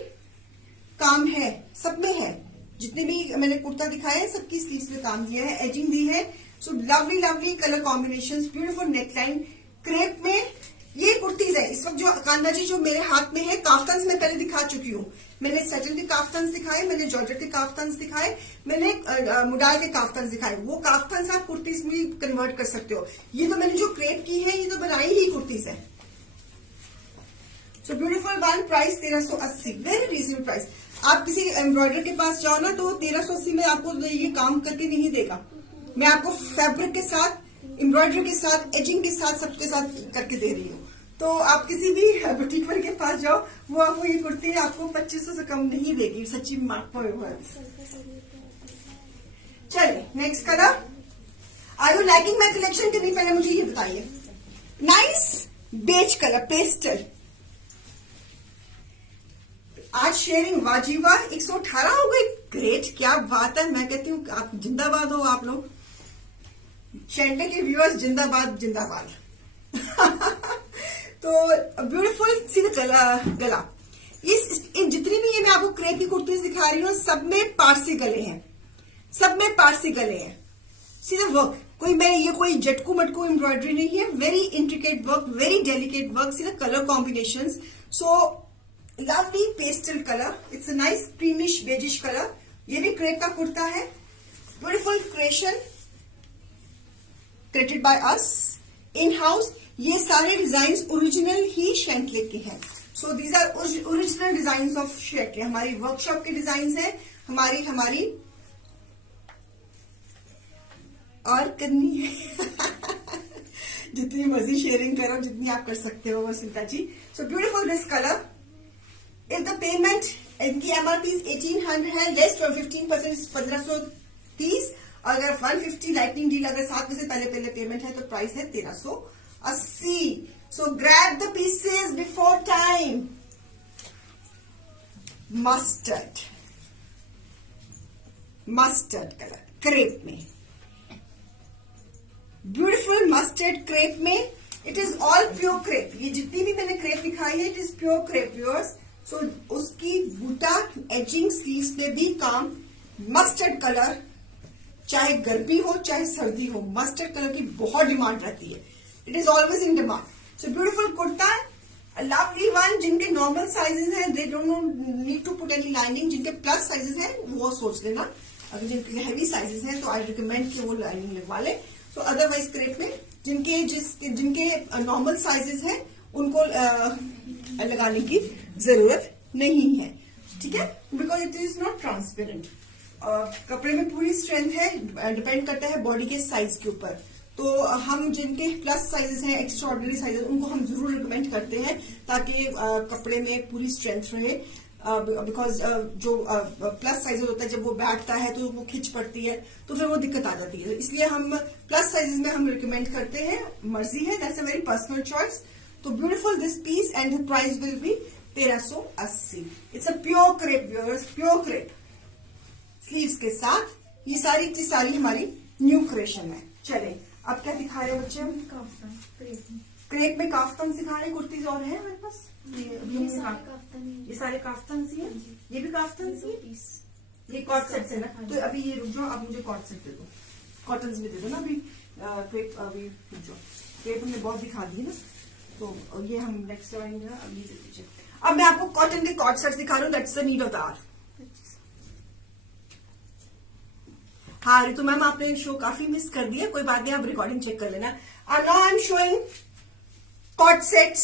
काम है, सब में है, जितने भी मैंने कुर्ता दिखाया है सबकी स्लीव्स पे काम दिया है, एजिंग दी है। So lovely lovely colour combinations, beautiful neckline, crepe में ये कुर्तीज है। इस वक्त जो कान्हा जी जो मेरे हाथ में है, काफ्तान्स मैं पहले दिखा चुकी हूँ। मैंने सेटल के काफ्तान्स दिखाए, मैंने जॉर्जेट के काफ्तान्स दिखाए, मैंने मुडाल के काफ्तान्स दिखाए। वो काफ्तान्स आप कुर्तीज में कन्वर्ट कर सकते हो। ये तो मैंने जो क्रेप की है, ये तो बनाई ही कुर्तीज है। So beautiful one, price 1380, very reasonable price. आप किसी एम्ब्रॉयडर के पास जाओ ना, तो 1380 में आपको ये काम करके नहीं देगा। मैं आपको फैब्रिक के साथ, एम्ब्रॉयडरी के साथ, एजिंग के साथ, सबके साथ करके दे रही हूँ। तो आप किसी भी बुटीक वाले के पास जाओ, वो आपको ये कुर्ती आपको 2500 से कम नहीं देगी, सच्ची मार्क पर। चलिए next colour. Are you liking my collection कि नहीं, पहले मुझे ये बताइए। Nice beige colour, pastel. आज शेयरिंग वाजीवा 118 हो गई, ग्रेट, क्या बात है। मैं कहती हूँ आप जिंदाबाद हो, आप लोग चैनल के व्यूअर्स, जिंदाबाद जिंदाबाद। तो ब्यूटीफुल सी गला, इन जितनी भी ये मैं आपको क्रेप की कुर्तीज दिखा रही हूँ, सब में पारसी गले हैं, सब में पारसी गले हैं। सीधा वर्क, कोई जटकू मटकू एम्ब्रॉयडरी नहीं है, very intricate work, very delicate work, सीधा colour combinations. So lovely pastel colour, it's a nice creamish beigeish colour. ये भी क्रेप का कुर्ता है, beautiful creation created by us in house. ये सारे डिजाइन ओरिजिनल ही शैंकले के हैं। So these are original design of शैंकले, हमारी वर्कशॉप के डिजाइन है, हमारी और करनी है। जितनी मर्जी शेयरिंग करो, जितनी आप कर सकते हो वो Sita ji. So beautiful this colour. If the payment, इनकी एमआरपी 1800 है, लेस 15% 1530। अगर 150 लाइटनिंग डील अगर 7 बजे पहले पेमेंट है तो प्राइस है 1380। So grab the pieces before time. Mustard colour crepe में, ब्यूटीफुल मस्टर्ड क्रेप में। It is all pure crepe. ये जितनी भी मैंने क्रेप दिखाई है, it is pure crepe viewers. So उसकी बूटा एजिंग स्लीव्स में भी काम, मस्टर्ड कलर, चाहे गर्मी हो चाहे सर्दी हो, मस्टर्ड कलर की बहुत डिमांड रहती है, it is always in demand. So beautiful kurta, lovely one. जिनके नॉर्मल साइजेस हैं, they don't need to put any lining. जिनके प्लस साइजेस हैं वो सोच लेना, अगर जिनके हैवी साइजेस हैं तो आई रिकमेंड कि वो लाइनिंग लगवा ले। सो अदरवाइज क्रेप में जिनके नॉर्मल साइजेस हैं उनको लगाने की जरूरत नहीं है, ठीक है, because it is not transparent. कपड़े में पूरी स्ट्रेंथ है, डिपेंड करता है बॉडी के साइज के ऊपर। तो हम जिनके प्लस साइजेस हैं, एक्स्ट्रा ऑर्डिनरी साइजेस, उनको हम जरूर रिकमेंड करते हैं ताकि कपड़े में पूरी स्ट्रेंथ रहे। बिकॉज जो प्लस साइजेस होता है, जब वो बैठता है तो वो खिंच पड़ती है, तो फिर वो दिक्कत आ जाती है। इसलिए हम प्लस साइजेस में हम रिकमेंड करते हैं, मर्जी है, that's a very personal choice. तो beautiful this piece and the price will be 1380। It's a pure crepe viewers, pure crepe sleeves के साथ। ये सारी की सारी हमारी न्यू क्रिएशन है। चले अब क्या दिखा रहे हैं बच्चे हम? काफ्तान क्रेप में काफ्तान दिखा रहे हैं, कुर्तीज और है हमारे पास। ये सारे काफ्तान ही है, ये भी काफ्तान ही है, ये कॉट सेट है ना। तो अभी ये रुक जाओ, अब मुझे कॉट सेट दे दो, कॉटन में दे दो ना। अभी क्रेप, अभी रुक जाओ, क्रेप हमने बहुत दिखा दी ना, तो ये हम नेक्स्ट आएंगे। अब ये दे दीजिए। अब मैं आपको कॉटन के कॉट सेट दिखा रहा हूँ, that's the need of the hour. हाँ रितु मैम, आपने शो काफी मिस कर दिया, कोई बात नहीं, आप रिकॉर्डिंग चेक कर लेना। Now I am showing co-ord sets,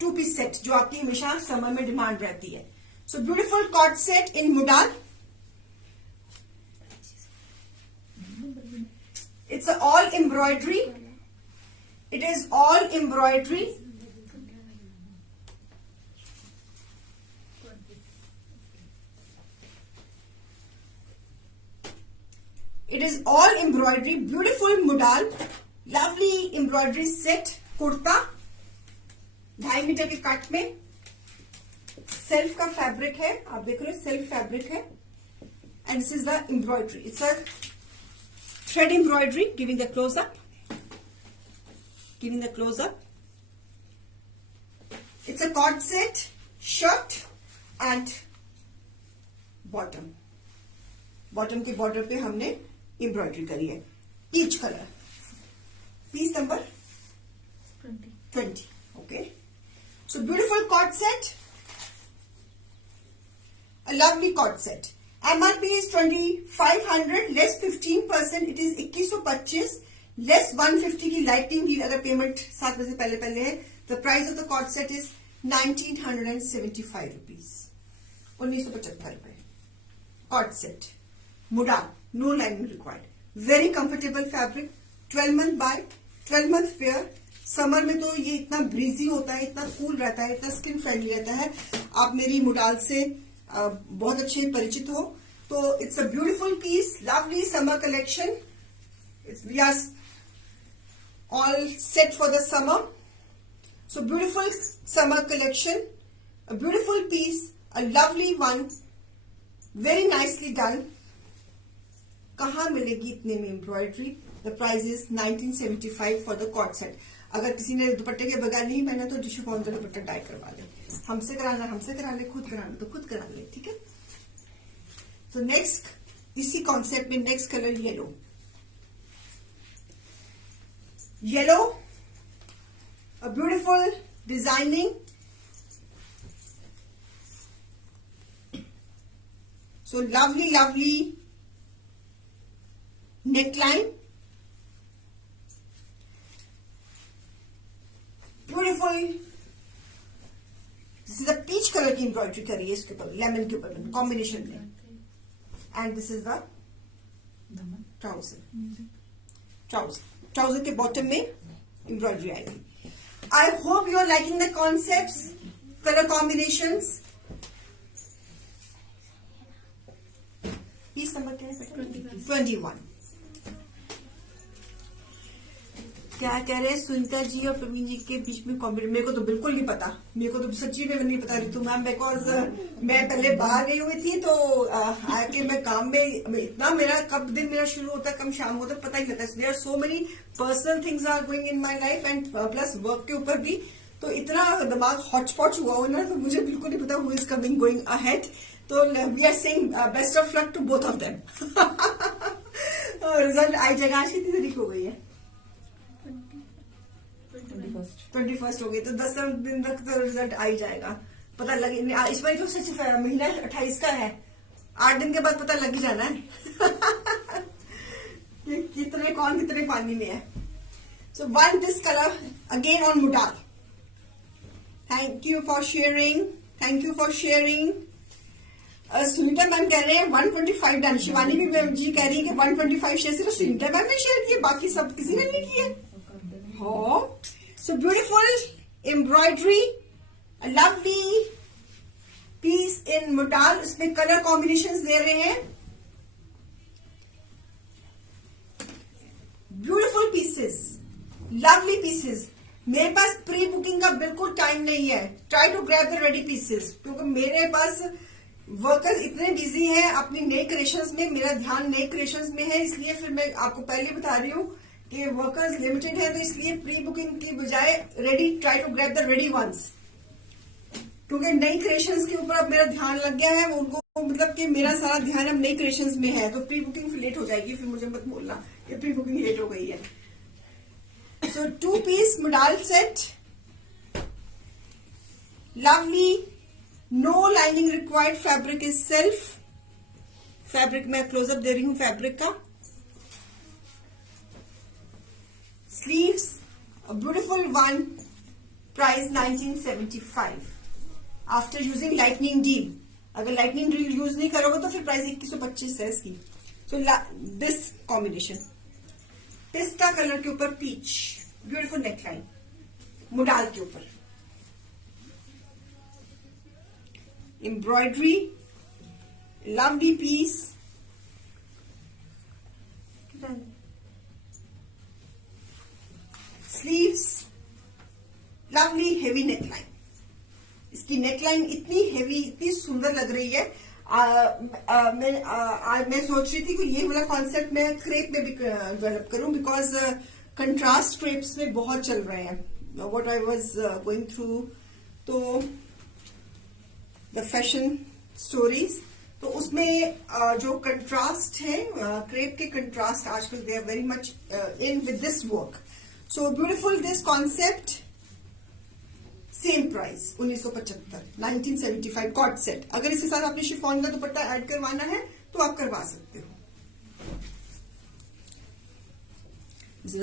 2 piece set, जो आपकी हमेशा समर में डिमांड रहती है। So beautiful co-ord set in modal. It's all embroidery, it is all embroidery. It is all embroidery, beautiful modal, lovely embroidery set kurta 2.5 metre के cut में, self का fabric है, आप देख रहे हो सेल्फ फैब्रिक है, and this is the embroidery. It's a thread embroidery. Giving the close up, giving the close up. It's a cord set, shirt and bottom. Bottom के बॉर्डर पे हमने एम्ब्रॉयडरी करी है. Each colour. Piece number 20. Okay. So beautiful cord set. A lovely cord set. MRP is 2500, less 15%. It is 2125, less 150 की lightning deal अगर payment 7 बजे पहले पहले है. The price of the cord set is 1975 rupees. 1975 रुपए. Cord set. Muda. No lining required. Very comfortable fabric. 12 month buy, 12 month wear. Summer में तो ये इतना ब्रीजी होता है, इतना कूल रहता है, इतना स्किन फ्रेंडली रहता है. आप मेरी मुडाल से बहुत अच्छे परिचित हो. तो it's a beautiful piece, lovely summer collection. We are all set for the summer. So beautiful summer collection, a beautiful piece, a lovely one, very nicely done. कहाँ मिलेगी इतने में embroidery? The price is 1975 for the cord set. अगर किसी ने दुपट्टे के बगैर नहीं पहना तो टिश्यू फॉर्म का दुपट्टा डाई करवा ले. हमसे कराना हमसे करा ले, खुद कराना तो खुद करा ले. ठीक है. तो नेक्स्ट इसी कॉन्सेप्ट में next colour yellow. Yellow, a beautiful designing. So lovely lovely neckline, beautiful. This is a peach colour की एम्ब्रॉयडरी करी है इसके ऊपर, लेमन के ऊपर कॉम्बिनेशन में. And this is the trouser. Trouser के बॉटम में एम्ब्रॉयडरी आएगी. I hope you are liking the concepts, colour combinations. Piece number क्या है? 21. क्या कह रहे हैं सुनीता जी और प्रवीण जी के बीच में कॉम्बिनेशन? मेरे को तो बिल्कुल नहीं पता, मेरे को तो सच्ची में नहीं पता रितु मैम, बिकॉज मैं पहले बाहर गई हुई थी तो आके मैं काम में इतना, मेरा कब दिन मेरा शुरू होता है कब शाम होता है पता ही नहीं लगता. There are so many personal things are going in my life and plus work के ऊपर भी, तो इतना दिमाग हॉटस्पॉट हुआ हो ना, तो मुझे बिल्कुल नहीं पता who is coming going ahead. तो we are saying best of luck to both of them. Result आई जाएगा. आज कितनी तारीख हो गई है? 21 हो गई. तो 10 दिन तक तो रिजल्ट आ ही जाएगा. पता लगे इस बार तो सच महीना 28 का है, 8 दिन के बाद पता लग ही जाना है कि कितने कौन कितने पानी में है. So one this colour again on मुडाल. Thank you for sharing, thank you for sharing. Sunita ma'am कह रहे हैं 125 डन. शिवानी भी मैम जी कह रही है कि 125 शेयर सिर्फ सुनीता मैम ने शेयर किए, बाकी सब किसी ने नहीं किए. हो so beautiful embroidery, lovely piece in modal. इसमें कलर कॉम्बिनेशंस दे रहे हैं. Beautiful pieces, lovely pieces. मेरे पास प्री बुकिंग का बिल्कुल टाइम नहीं है. Try to grab the ready pieces, क्योंकि मेरे पास वर्कर्स इतने बिजी हैं अपनी नए क्रिएशंस में, मेरा ध्यान नए क्रिएशंस में है. इसलिए फिर मैं आपको पहले बता रही हूँ कि वर्कर्स लिमिटेड है, तो इसलिए प्री बुकिंग की बजाय ready, try to grab the ready ones. क्योंकि नई क्रिएशंस के ऊपर अब मेरा ध्यान लग गया है. उनको मतलब कि मेरा सारा ध्यान अब नई क्रिएशंस में है, तो प्री बुकिंग फिर लेट हो जाएगी. फिर मुझे मत बोलना कि प्री बुकिंग लेट हो गई है. So 2 piece modal set, lovely, no lining required. Fabric is self fabric. मैं क्लोजअप दे रही हूं फैब्रिक का. Sleeves, a beautiful one, price 1975 after using lightning deal. अगर लाइटनिंग डील यूज नहीं करोगे तो फिर प्राइस 2125 है इसकी. So this combination pista colour के ऊपर पीच, ब्यूटीफुल नेकलाइन, मुडाल के ऊपर embroidery, lovely piece, sleeves, lovely heavy neckline. इसकी नेकलाइन इतनी हेवी, इतनी सुंदर लग रही है। मैं सोच रही थी कि ये वाला कॉन्सेप्ट मैं क्रेप में भी डेवलप करूं, बिकॉज कंट्रास्ट क्रेप्स में बहुत चल रहे हैं, what I was going through. तो द फैशन स्टोरीज, तो उसमें जो कंट्रास्ट है, क्रेप के कंट्रास्ट आजकल they are very much in with this work. So beautiful this concept, same price 1975, 1975 co-ord set. अगर इसके साथ आपने शिफॉन का दुपट्टा ऐड करवाना है तो आप करवा सकते हो।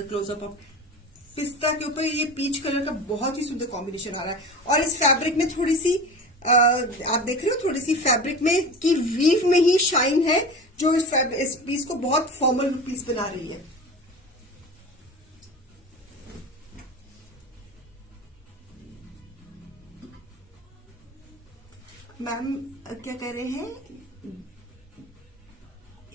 क्लोजअप ऑफ पिस्ता के ऊपर ये पीच कलर का बहुत ही सुंदर कॉम्बिनेशन आ रहा है, और इस फैब्रिक में थोड़ी सी आप देख रहे हो, थोड़ी सी फैब्रिक में की वीव में ही शाइन है, जो इस पीस को बहुत फॉर्मल पीस बना रही है। मैम क्या कह रहे हैं,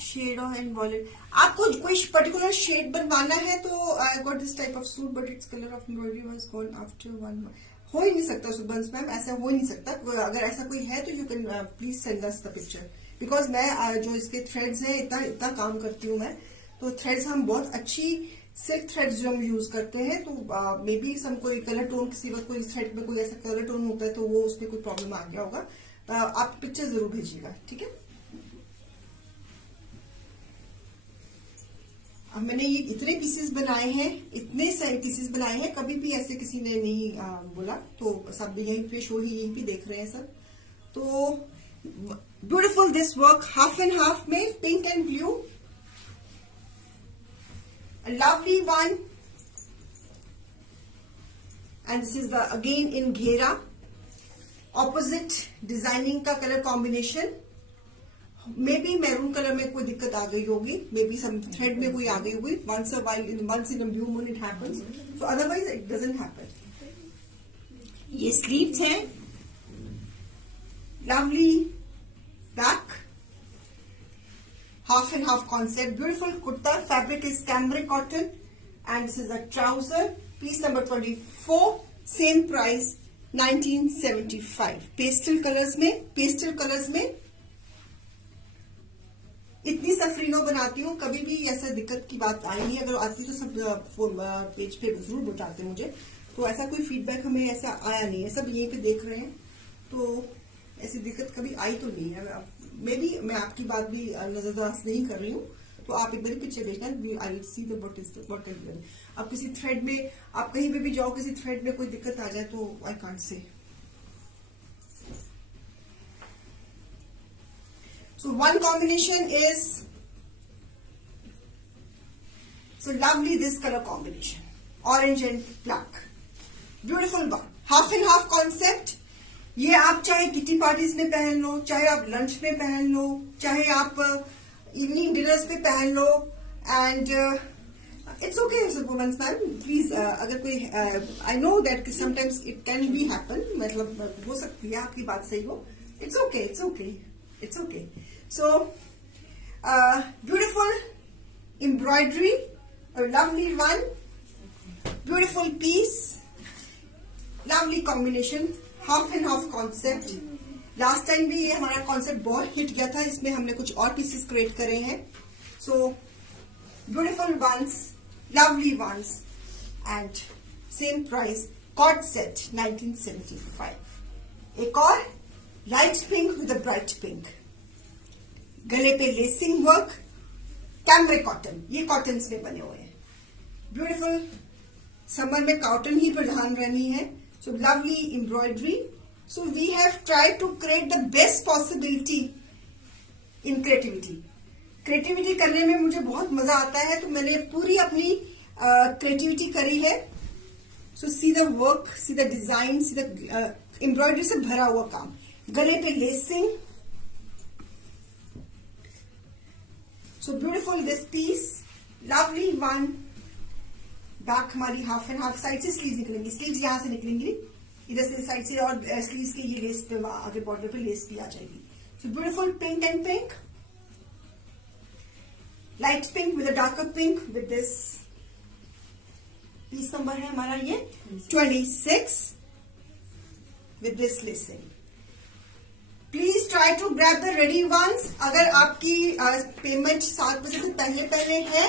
शेड ऑफ एंड वॉलेट, आपको कोई पर्टिकुलर शेड बनवाना है तो I got this type of suit but its colour of embroidery was gone after 1 month. हो ही नहीं सकता सुबंस मैम, ऐसा हो ही नहीं सकता। अगर ऐसा कोई है तो you can please send us the picture, because मैं जो इसके थ्रेड्स हैं, इतना काम करती हूँ मैं, तो थ्रेड्स हम बहुत अच्छी सिल्क थ्रेड्स जो हम यूज करते हैं, तो मे बी सम कोई कलर टोन, किसी वक्त कोई थ्रेड में कोई ऐसा कलर टोन होता है तो वो उसमें कोई प्रॉब्लम आ गया होगा। आप पिक्चर जरूर भेजिएगा, ठीक है। अब मैंने ये इतने पीसेस बनाए हैं, इतने सारे पीसेस बनाए हैं, कभी भी ऐसे किसी ने नहीं बोला, तो सब यहीं पे शो ही यहीं पे देख रहे हैं सब। तो beautiful this work, half and half में pink and blue, lovely one, and this is the again in घेरा, ऑपोजिट डिजाइनिंग का colour combination. May be maroon colour में कोई दिक्कत आ गई होगी, मे बी सम थ्रेड में कोई आ गई होगी, once in a blue moon it happens, so otherwise it doesn't happen. ये स्लीव्स हैं, lovely back, half and half concept, beautiful kurta, fabric is cambric cotton, and this is a trouser, piece number 24, same price 1975। Pastel colours में इतनी सफरीनो बनाती हूँ, कभी भी ऐसा दिक्कत की बात आई नहीं। अगर आती तो सब पेज पे जरूर बताते मुझे, तो ऐसा कोई फीडबैक हमें ऐसा आया नहीं है, सब यहीं पे देख रहे हैं, तो ऐसी दिक्कत कभी आई तो नहीं है। मे बी मैं आपकी बात भी नजरअंदाज नहीं कर रही हूँ, तो आप एक बार पिक्चर देखना, I will see the what is. अब किसी थ्रेड में आप कहीं पे भी जाओ, किसी थ्रेड में कोई दिक्कत आ जाए तो I can't say. So one combination is, so lovely this color combination, orange and black, beautiful one, half and half concept। ये आप चाहे किटी पार्टीज में पहन लो, चाहे आप लंच में पहन लो, चाहे आप इवनिंग डिनर्स पे पहन लो, and it's okay women's ma'am, please अगर कोई I know that sometimes it can be happen, मतलब हो सकती है आपकी बात सही हो, it's okay, it's okay, it's okay. So, beautiful embroidery, a lovely one, beautiful piece, lovely combination, half and half concept। Last time भी ये हमारा concept बहुत हिट गया था, इसमें हमने कुछ और pieces create करे हैं। So, beautiful ones, lovely ones, and same price, cord set 1975। एक और light pink with a bright pink, गले पे लेसिंग वर्क, कैमरिक कॉटन, ये कॉटन में बने हुए हैं, ब्यूटीफुल। समर में कॉटन ही प्रधान रहनी है, so lovely embroidery. So we have tried to create the best possibility in creativity करने में मुझे बहुत मजा आता है, तो मैंने पूरी अपनी क्रिएटिविटी करी है। So see the work, see the design, see the embroidery से भरा हुआ काम, गले पे lacing. So beautiful this piece, lovely one, back हमारी हाफ एंड हाफ, साइड से स्लीव निकलेंगी, स्लीव्स यहां से निकलेंगी इधर से साइड से, और स्लीव्स के ये लेस पे आगे बॉर्डर पे लेस भी आ जाएगी। So beautiful pink and pink, light pink with darker pink with this piece number है हमारा ये 26 with this listing. Please try to grab the ready ones. अगर आपकी पेमेंट 7 बजे से पहले है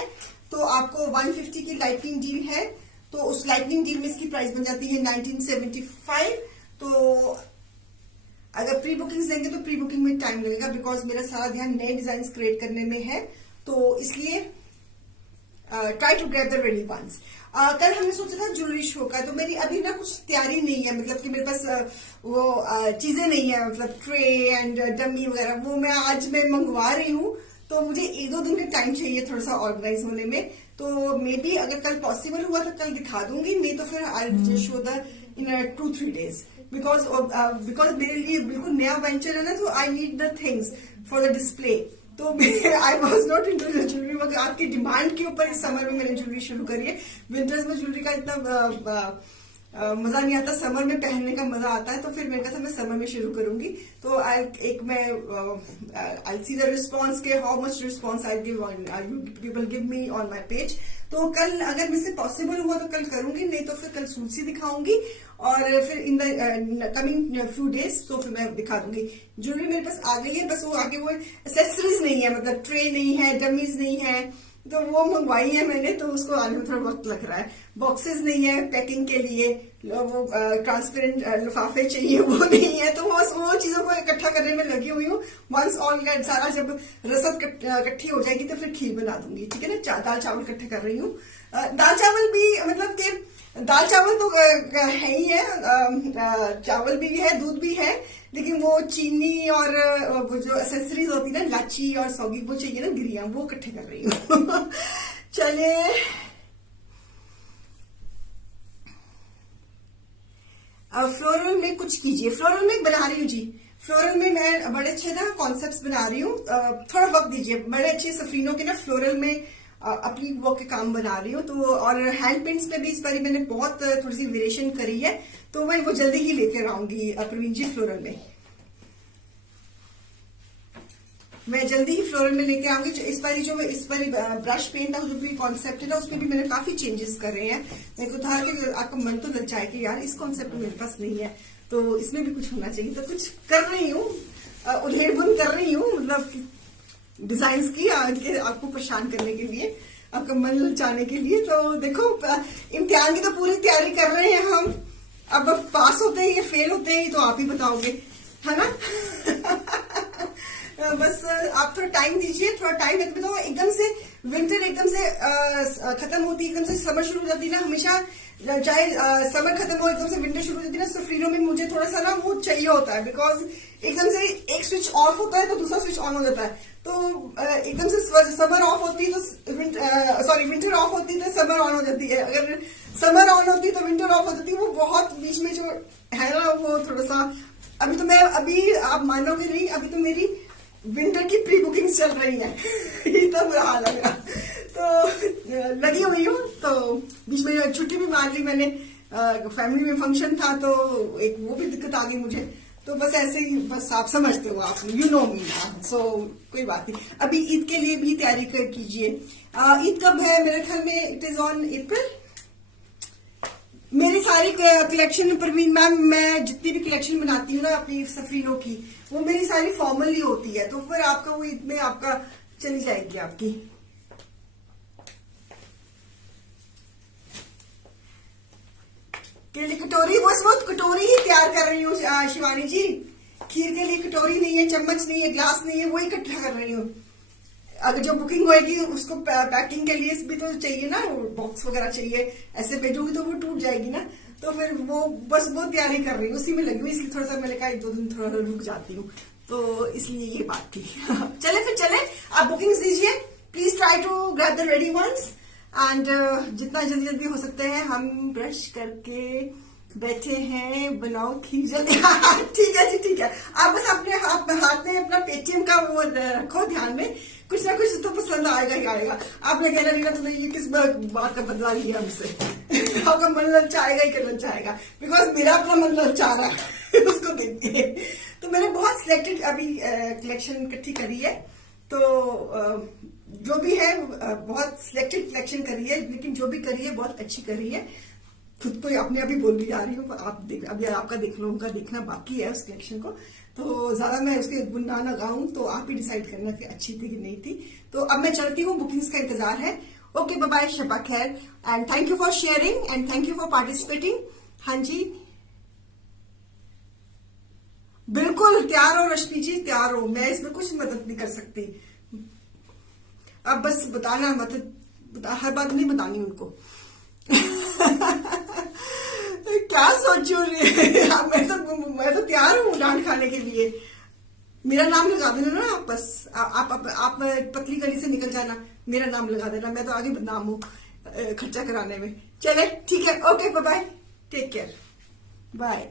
तो आपको 150 की लाइटनिंग डील है. तो उस लाइटनिंग डील में इसकी प्राइस बन जाती है 1975. तो अगर प्री बुकिंग देंगे तो प्री बुकिंग में टाइम लगेगा, बिकॉज मेरा सारा ध्यान नए डिजाइन क्रिएट करने में है. तो इसलिए try to grab the ready ones. कल हमने सोचा था ज्वेलरी शो का, तो मेरी अभी ना कुछ तैयारी नहीं है, मतलब कि मेरे पास वो चीजें नहीं है, मतलब ट्रे एंड डमी वगैरह, वो मैं आज मंगवा रही हूँ. तो मुझे 1-2 दिन का टाइम चाहिए थोड़ा सा ऑर्गेनाइज होने में. तो मे बी अगर कल पॉसिबल हुआ तो कल दिखा दूंगी, नहीं तो फिर I show the in 2-3 days, because मेरे लिए बिल्कुल नया वेंचर है ना, तो I need the things for the display. तो I was not into jewellery, मगर आपकी डिमांड के ऊपर इस समर में मैंने ज्वेलरी शुरू करी है. विंटर्स में ज्वेलरी का इतना मजा नहीं आता, समर में पहनने का मजा आता है. तो फिर मैंने कहा था मैं समर में शुरू करूंगी. तो आई सी द रिस्पॉन्स के how much response I give people give me on my page. तो कल अगर मुझसे पॉसिबल हुआ तो कल करूंगी, नहीं तो फिर कल सूट सी दिखाऊंगी, और फिर in the coming few days तो फिर मैं दिखा दूंगी. ज्वेलरी मेरे पास आ गई है, बस वो आगे वो एक्सेसरीज नहीं है, मतलब ट्रे नहीं है, डमीज नहीं है, तो वो मंगवाई है मैंने, तो उसको आने में थोड़ा वक्त लग रहा है. बॉक्सेस नहीं है पैकिंग के लिए, वो ट्रांसपेरेंट लिफाफे चाहिए, वो नहीं है. तो वो चीजों को इकट्ठा करने में लगी हुई हूँ. वंस ऑल सारा जब रसद इकट्ठी हो जाएगी तो फिर खीर बना दूंगी. ठीक है ना. दाल चावल इकट्ठे कर रही हूँ. दाल चावल भी मतलब कि दाल चावल तो है ही है, चावल भी है, दूध भी है, लेकिन वो चीनी और वो जो एसेसरीज होती है ना, लाची और सौगी, वो चाहिए ना, गिरिया, वो इकट्ठे कर रही हूँ. चले फ्लोरल में कुछ कीजिए. फ्लोरल में बना रही हूँ जी. फ्लोरल में मैं बड़े अच्छे ना कॉन्सेप्ट्स बना रही हूँ. थोड़ा वक्त दीजिए. बड़े अच्छे सफरीनों के ना फ्लोरल में अपनी वो के काम बना रही हूँ. तो और हैंड पेंट्स में भी इस बार मैंने बहुत थोड़ी सी वेरिएशन करी है, तो मैं वो जल्दी ही लेकर आऊंगी प्रवीण जी. फ्लोरल में मैं जल्दी ही फ्लोरल में लेके आऊंगी. इस बार ब्रश पेंट का जो भी कॉन्सेप्ट है ना, उसमें भी मैंने काफी चेंजेस कर रहे हैं. मेरे को था कि आपका मन तो ललचाए कि यार इस कॉन्सेप्ट में मेरे पास नहीं है, तो इसमें भी कुछ होना चाहिए. तो कुछ कर रही हूँ, उधेड़-बुन कर रही हूँ, मतलब डिजाइन की आपको परेशान करने के लिए, आपका मन ललचाने के लिए. तो देखो, इम्तिहान की तो पूरी तैयारी कर रहे हैं हम. अब पास होते हैं या फेल होते हैं तो आप ही बताओगे, है ना. बस आप थोड़ा टाइम दीजिए, थोड़ा टाइम है तो एकदम से विंटर एकदम से खत्म होती है, एकदम से समर शुरू हो जाती है ना. हमेशा चाहे समर खत्म हो एकदम से विंटर शुरू हो जाती है ना, सफरीनों में मुझे थोड़ा सा ना वो चाहिए होता है, बिकॉज एकदम से एक स्विच ऑफ होता है तो दूसरा स्विच ऑन हो जाता है. तो एकदम से समर ऑफ होती है तो विंटर ऑफ होती है तो समर ऑन हो जाती है. अगर समर ऑन होती है तो विंटर ऑफ हो जाती है. वो बहुत बीच में जो है ना, वो थोड़ा सा अभी आप मानोगे नहीं, अभी तो मेरी विंटर की प्री बुकिंग चल रही है. इतना बुरा हाल है मेरा. तो लगी हुई हूँ. तो बीच में छुट्टी भी मार ली मैंने, फैमिली में फंक्शन था, तो एक वो भी दिक्कत आ गई मुझे. तो बस ऐसे ही, बस आप समझते हो, आप यू नो मी. सो कोई बात नहीं. अभी ईद के लिए भी तैयारी कीजिए. ईद कब है? मेरे ख्याल में इट इज ऑन अप्रैल. मेरी सारी कलेक्शन परवीन मैम, मैं जितनी भी कलेक्शन बनाती हूँ ना अपनी सफरीनों की, वो मेरी सारी फॉर्मली होती है. तो फिर आपका वो ईद में आपका चली जाएगी आपकी. के लिए कटोरी, वो इस वक्त कटोरी ही तैयार कर रही हूँ शिवानी जी. खीर के लिए कटोरी नहीं है, चम्मच नहीं है, ग्लास नहीं है, वो इकट्ठा कर रही हूँ. अगर जो बुकिंग होएगी उसको पैकिंग के लिए भी तो चाहिए ना, बॉक्स वगैरह चाहिए. ऐसे भेजोगी तो वो टूट जाएगी ना. तो फिर वो बस वो तैयारी कर रही हूँ, उसी में लगी हुई. इसलिए थोड़ा सा मैंने कहा 1-2 दिन थोड़ा रुक जाती हूँ. तो इसलिए ये बात थी. चले आप बुकिंग्स दीजिए. Please try to grab the ready ones. And जितना जल्दी हो सकते हैं हम ब्रश करके बैठे हैं. बनाओ खीर जल्दी. ठीक है जी, ठीक है. आप बस अपने हाथ में अपना पेटीएम का वो रखो ध्यान में. कुछ ना कुछ तो पसंद आएगा ही आएगा. आपने कहना नहीं ना, तो ये किस बात का बदला लिया हमसे. आपका मन ललचाएगा ही ललचाएगा, बिकॉज मेरा अपना मन ललचा रहा है उसको देख के. तो मैंने बहुत सिलेक्टेड अभी कलेक्शन इकट्ठी करी है. तो जो भी है बहुत सिलेक्टेड कलेक्शन करी है, लेकिन जो भी करी है बहुत अच्छी करी है। खुद को अपने आप ही बोल जा रही हूँ, आप देख, अभी आपका देख लो, उनका देखना बाकी है उस कलेक्शन को। तो ज्यादा मैं उसके गुणगान ना गाऊं, तो आप ही डिसाइड करना कि अच्छी थी कि नहीं थी। तो अब मैं चलती हूँ, बुकिंग्स का इंतजार है। ओके, बाय बाय, शबा खैर, and thank you for sharing and thank you for participating. हाँ जी, बिल्कुल तैयार हो रश्मि जी, तैयार हो, मैं इसमें कुछ मदद नहीं कर सकती। अब बस बताना मत, हर बात नहीं बतानी उनको। क्या सोचू रे, मैं तो तैयार हूँ डांट खाने के लिए। मेरा नाम लगा देना ना आप, बस आप पतली गली से निकल जाना, मेरा नाम लगा देना, मैं तो आगे बदनाम हूँ खर्चा कराने में। चले ठीक है, okay, bye bye, take care, bye.